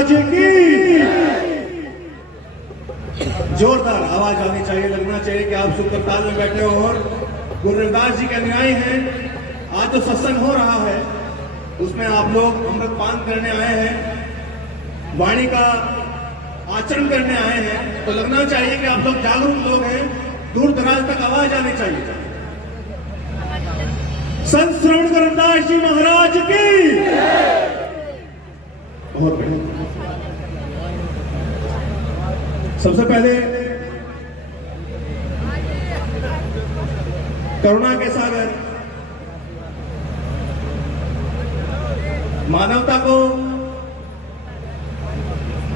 महाराज की जोरदार आवाज आनी चाहिए, लगना चाहिए कि आप सुख करताल में बैठे हो और गुरु रविदास जी के अनुयायी हैं। आज जो सत्संग हो रहा है उसमें आप लोग अमृत पान करने आए हैं, वाणी का आचरण करने आए हैं, तो लगना चाहिए कि आप लोग जागरूक लोग हैं, दूर दराज तक आवाज आनी चाहिए। संत श्रवण गुरु रविदास जी महाराज की बहुत बढ़िया। सबसे पहले करुणा के सागर, मानवता को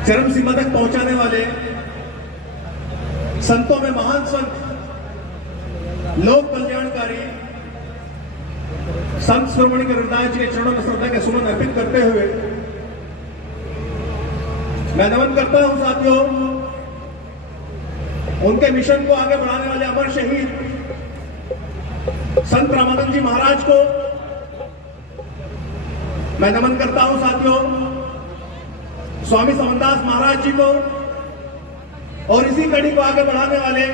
चरम सीमा तक पहुंचाने वाले संतों में महान संत, लोक कल्याणकारी संत श्रोमणी गुरु रविदास जी के चरणों में श्रद्धा के सुमन अर्पित करते हुए मैं नमन करता हूं साथियों उनके मिशन को आगे बढ़ाने वाले अमर शहीद संत रामानंद जी महाराज को। मैं नमन करता हूं साथियों स्वामी समनदास महाराज जी को, और इसी कड़ी को आगे बढ़ाने वाले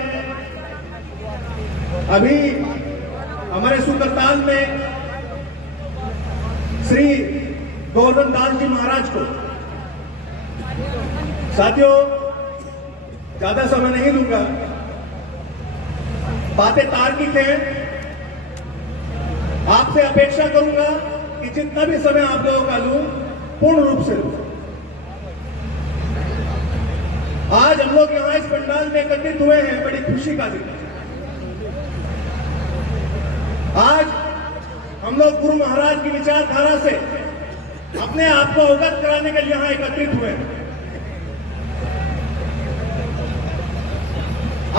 अभी हमारे सुकरताल में श्री गोवर्धन दास जी महाराज को। साथियों ज्यादा समय नहीं लूंगा, बातें तार्किक हैं। आपसे अपेक्षा करूंगा कि जितना भी समय आप लोगों का लूं पूर्ण रूप से लूं। आज हम लोग यहां इस पंडाल में एकत्रित हुए हैं, बड़ी खुशी का दिन। आज हम लोग गुरु महाराज की विचारधारा से अपने आप को अवगत कराने के लिए यहां एकत्रित हुए हैं।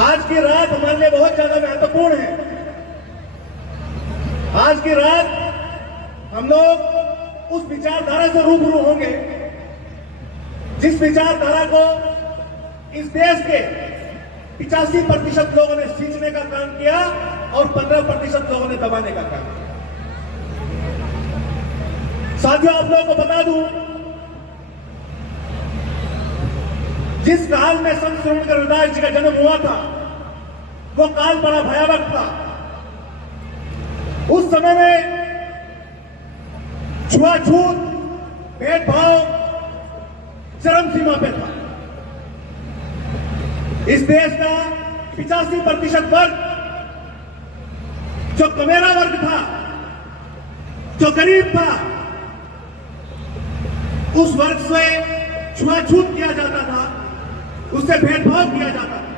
आज की रात हमारे लिए बहुत ज्यादा महत्वपूर्ण है। आज की रात हम लोग उस विचारधारा से रूबरू होंगे जिस विचारधारा को इस देश के 85% लोगों ने सींचने का काम किया और 15% लोगों ने दबाने का काम किया। साथियों आप लोगों को बता दूं, जिस काल में संत श्रवण गुरु रविदास जी का जन्म हुआ था वो काल बड़ा भयावह था। उस समय में छुआछूत, भेदभाव चरम सीमा पे था। इस देश का 85% वर्ग जो कमेरा वर्ग था, जो गरीब था, उस वर्ग से छुआछूत किया जाता था, उससे भेदभाव किया जाता था।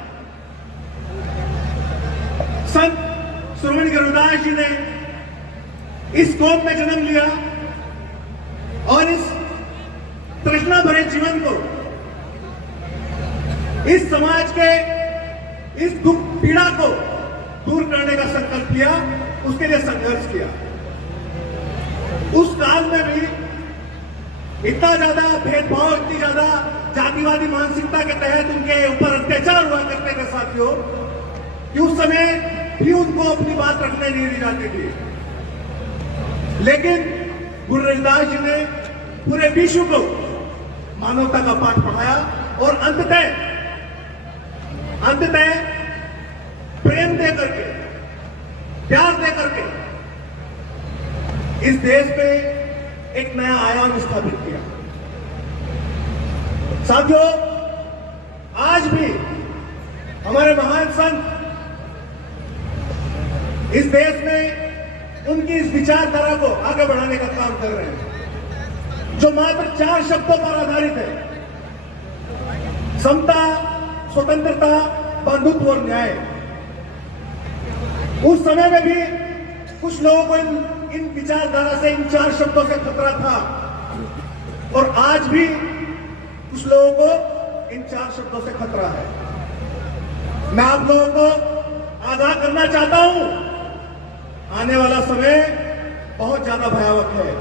संत श्रोमणी गुरु रविदास जी ने इस कौम में जन्म लिया और इस तृष्णा भरे जीवन को, इस समाज के इस दुख पीड़ा को दूर करने का संकल्प लिया, उसके लिए संघर्ष किया। उस काल में भी इतना ज्यादा भेदभाव, इतनी ज्यादा जातिवादी मानसिकता के तहत उनके ऊपर अत्याचार हुआ करते थे साथियों, कि उस समय भी उनको अपनी बात रखने नहीं दी जाती थी। लेकिन गुरु रविदास जी ने पूरे विश्व को मानवता का पाठ पढ़ाया और अंततः प्रेम दे करके, प्यार दे करके इस देश पे एक नया आयाम स्थापित किया। साथियों आज भी हमारे महान संत इस देश में उनकी इस विचारधारा को आगे बढ़ाने का काम कर रहे हैं, जो मात्र 4 शब्दों पर आधारित है: समता, स्वतंत्रता, बंधुत्व और न्याय। उस समय में भी कुछ लोगों को इन विचारधारा से, इन 4 शब्दों से खतरा था, और आज भी कुछ लोगों को इन 4 शब्दों से खतरा है। मैं आप लोगों को आगाह करना चाहता हूं, आने वाला समय बहुत ज्यादा भयावह है।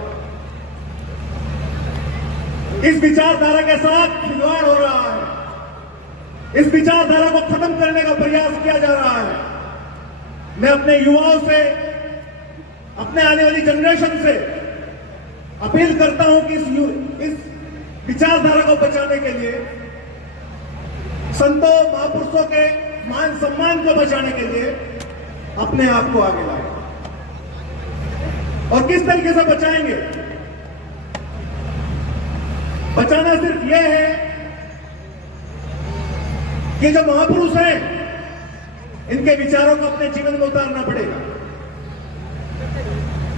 इस विचारधारा के साथ खिलवाड़ हो रहा है, इस विचारधारा को खत्म करने का प्रयास किया जा रहा है। मैं अपने युवाओं से, अपने आने वाली जनरेशन से अपील करता हूं कि इस विचारधारा को बचाने के लिए, संतों महापुरुषों के मान सम्मान को बचाने के लिए अपने आप को आगे लाए। और किस तरीके से बचाएंगे? बचाना सिर्फ यह है कि जो महापुरुष हैं इनके विचारों को अपने जीवन में उतारना पड़ेगा।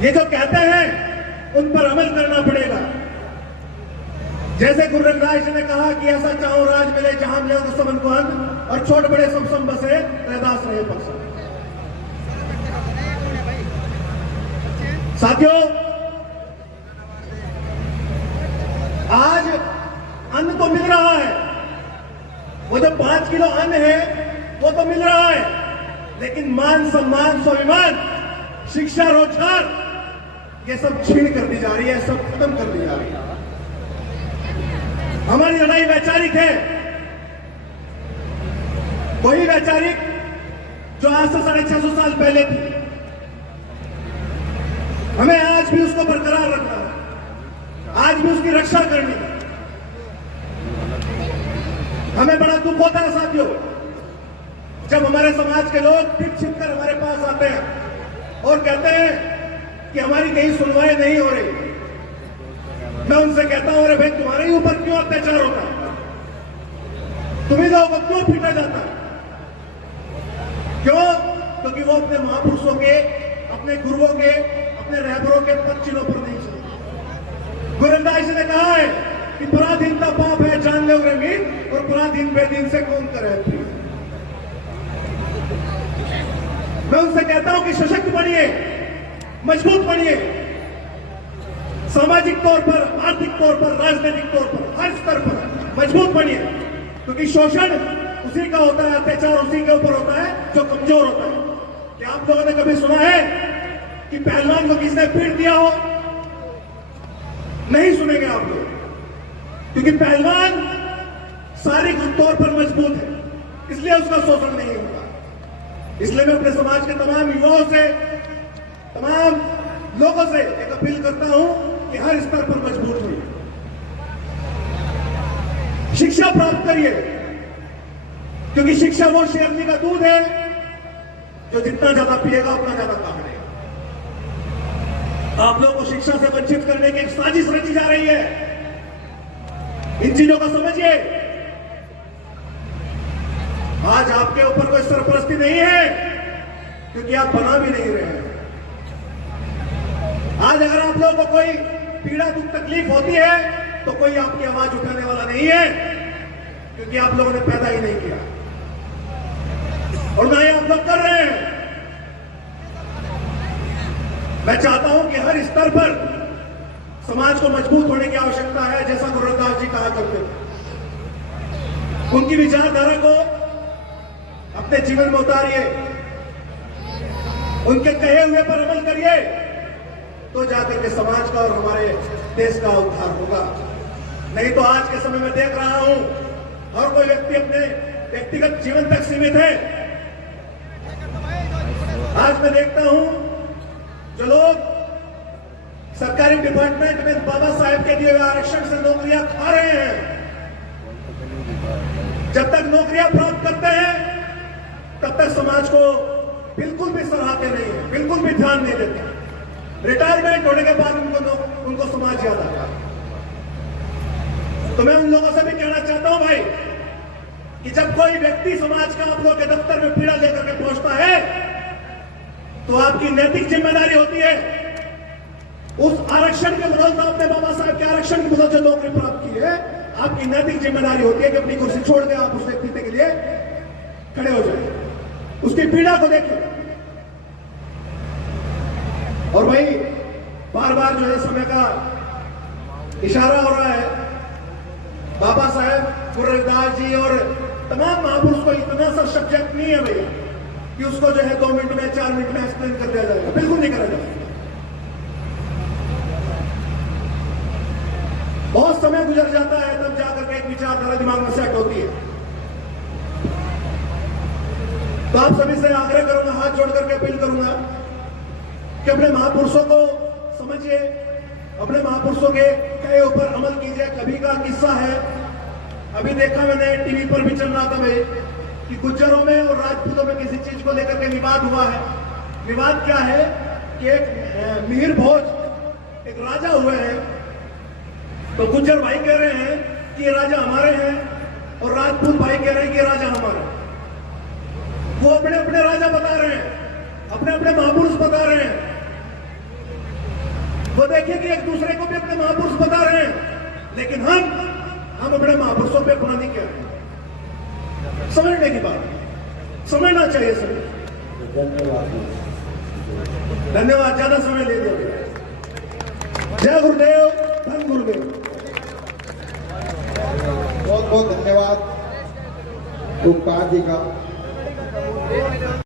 ये जो कहते हैं उन पर अमल करना पड़ेगा। जैसे गुरु रविदास जी ने कहा कि ऐसा चाहो राज मिले जहां मिले तो सबन को अंत, और छोट बड़े सब सम बसे रैदास रहे पक्ष। साथियों, आज अन्न तो मिल रहा है, वो जो 5 किलो अन्न है वो तो मिल रहा है, लेकिन मान सम्मान स्वाभिमान शिक्षा रोजगार ये सब छीन कर दी जा रही है, सब खत्म कर दी जा रही है। हमारी लड़ाई वैचारिक है। वही वैचारिक जो आज से 650 साल पहले थी, हमें आज भी उसको बरकरार रखना है, आज भी उसकी रक्षा करनी है। हमें बड़ा दुख होता है साथियों जब हमारे समाज के लोग टिप छिप कर हमारे पास आते हैं और कहते हैं कि हमारी कहीं सुनवाई नहीं हो रही। मैं उनसे कहता हूं, अरे भाई तुम्हारे ही ऊपर क्यों अत्याचार होता है? तुम्हें लोगों को क्यों पीटा जाता है? क्यों? क्योंकि वो अपने महापुरुषों के, अपने गुरुओं के, अपने रहबरों के पद चिन्हों पर नहीं चलते। गुरु रविदास जी ने कहा है कि पराधीनता पाप है, जान ले उरे मीत, और पराधीन बेदीन से कौन करे प्रीत। मैं उनसे कहता हूं कि सशक्त बनिए, मजबूत बनिए, सामाजिक तौर पर, आर्थिक तौर पर, राजनीतिक तौर पर, हर स्तर पर मजबूत बनिए, क्योंकि शोषण उसी का होता है, अत्याचार उसी के ऊपर होता है जो कमजोर होता है। क्या आप लोगों ने कभी सुना है कि पहलवान को किसने पीट दिया हो? नहीं सुनेंगे आप लोग, क्योंकि पहलवान शारीरिक तौर पर मजबूत है, इसलिए उसका शोषण नहीं होता। इसलिए मैं अपने समाज के तमाम युवाओं से, तमाम लोगों से एक अपील करता हूं कि हर स्तर पर मजबूत हुई, शिक्षा प्राप्त करिए, क्योंकि शिक्षा वो शेरनी का दूध है जो जितना ज्यादा पिएगा उतना ज्यादा काटेगा। आप लोगों को शिक्षा से वंचित करने की एक साजिश रची जा रही है। इन चीजों को समझिए। आज आपके ऊपर कोई सरपरस्ती नहीं है, क्योंकि आप बना भी नहीं रहे हैं। आज अगर आप लोगों को कोई पीड़ा दुख तकलीफ होती है तो कोई आपकी आवाज उठाने वाला नहीं है, क्योंकि आप लोगों ने पैदा ही नहीं किया और ना ही आप लोग कर रहे हैं। मैं चाहता हूं कि हर स्तर पर समाज को मजबूत होने की आवश्यकता है, जैसा गुरु रविदास जी कहा करते थे। उनकी विचारधारा को अपने जीवन में उतारिए, उनके कहे हुए पर अमल करिए, तो जाकर के समाज का और हमारे देश का उद्धार होगा। नहीं तो आज के समय में देख रहा हूं हर कोई व्यक्ति अपने व्यक्तिगत जीवन तक सीमित है। आज मैं देखता हूं जो लोग सरकारी डिपार्टमेंट में बाबा साहेब के दिए हुए आरक्षण से नौकरियां खा रहे हैं, जब तक नौकरियां प्राप्त करते हैं तब तक समाज को बिल्कुल भी सराहते नहीं है, बिल्कुल भी ध्यान नहीं देते। रिटायरमेंट होने के बाद उनको समाज याद आता है। तो मैं उन लोगों से भी कहना चाहता हूं भाई कि जब कोई व्यक्ति समाज का आप लोगों के दफ्तर में पीड़ा लेकर के पहुंचता है तो आपकी नैतिक जिम्मेदारी होती है उस आरक्षण के बदौलत, आपने बाबा साहब के आरक्षण की बदौलत जो नौकरी प्राप्त की है, आपकी नैतिक जिम्मेदारी होती है कि अपनी कुर्सी छोड़ के आप उस व्यक्ति के लिए खड़े हो जाए, उसकी पीड़ा को देखें। और भाई बार बार जो है समय का इशारा हो रहा है, बाबा साहेब गुरु रविदास जी और तमाम महापुरुष को इतना सा सब्जेक्ट नहीं है भैया कि उसको जो है 2 मिनट में 4 मिनट में एक्सप्लेन कर दिया जाएगा, बिल्कुल नहीं करा जाएगा। बहुत समय गुजर जाता है तब जाकर के एक विचारधारा दिमाग में सेट होती है। तो आप सभी से आग्रह करूंगा, हाथ जोड़ करके अपील करूंगा कि अपने महापुरुषों को समझिए, अपने महापुरुषों के कहे ऊपर अमल कीजिए। कभी का किस्सा है, अभी देखा मैंने टीवी पर भी चल रहा था भाई, कि गुज्जरों में और राजपूतों में किसी चीज को लेकर के विवाद हुआ है। विवाद क्या है कि एक मिहिर भोज एक राजा हुए हैं, तो गुज्जर भाई कह रहे हैं कि ये राजा हमारे हैं और राजपूत भाई कह रहे हैं कि ये राजा हमारा। वो अपने अपने राजा बता रहे हैं, अपने अपने महापुरुष बता रहे हैं। वो देखिए कि एक दूसरे को भी अपने महापुरुष बता रहे हैं, लेकिन हम अपने महापुरुषों पे अपना नहीं कह रहे। समझने की बात, समझना चाहिए सभी। धन्यवाद, ज्यादा समय ले दिया। जय गुरुदेव, धन गुरुदेव। बहुत बहुत धन्यवाद उपकार जी का।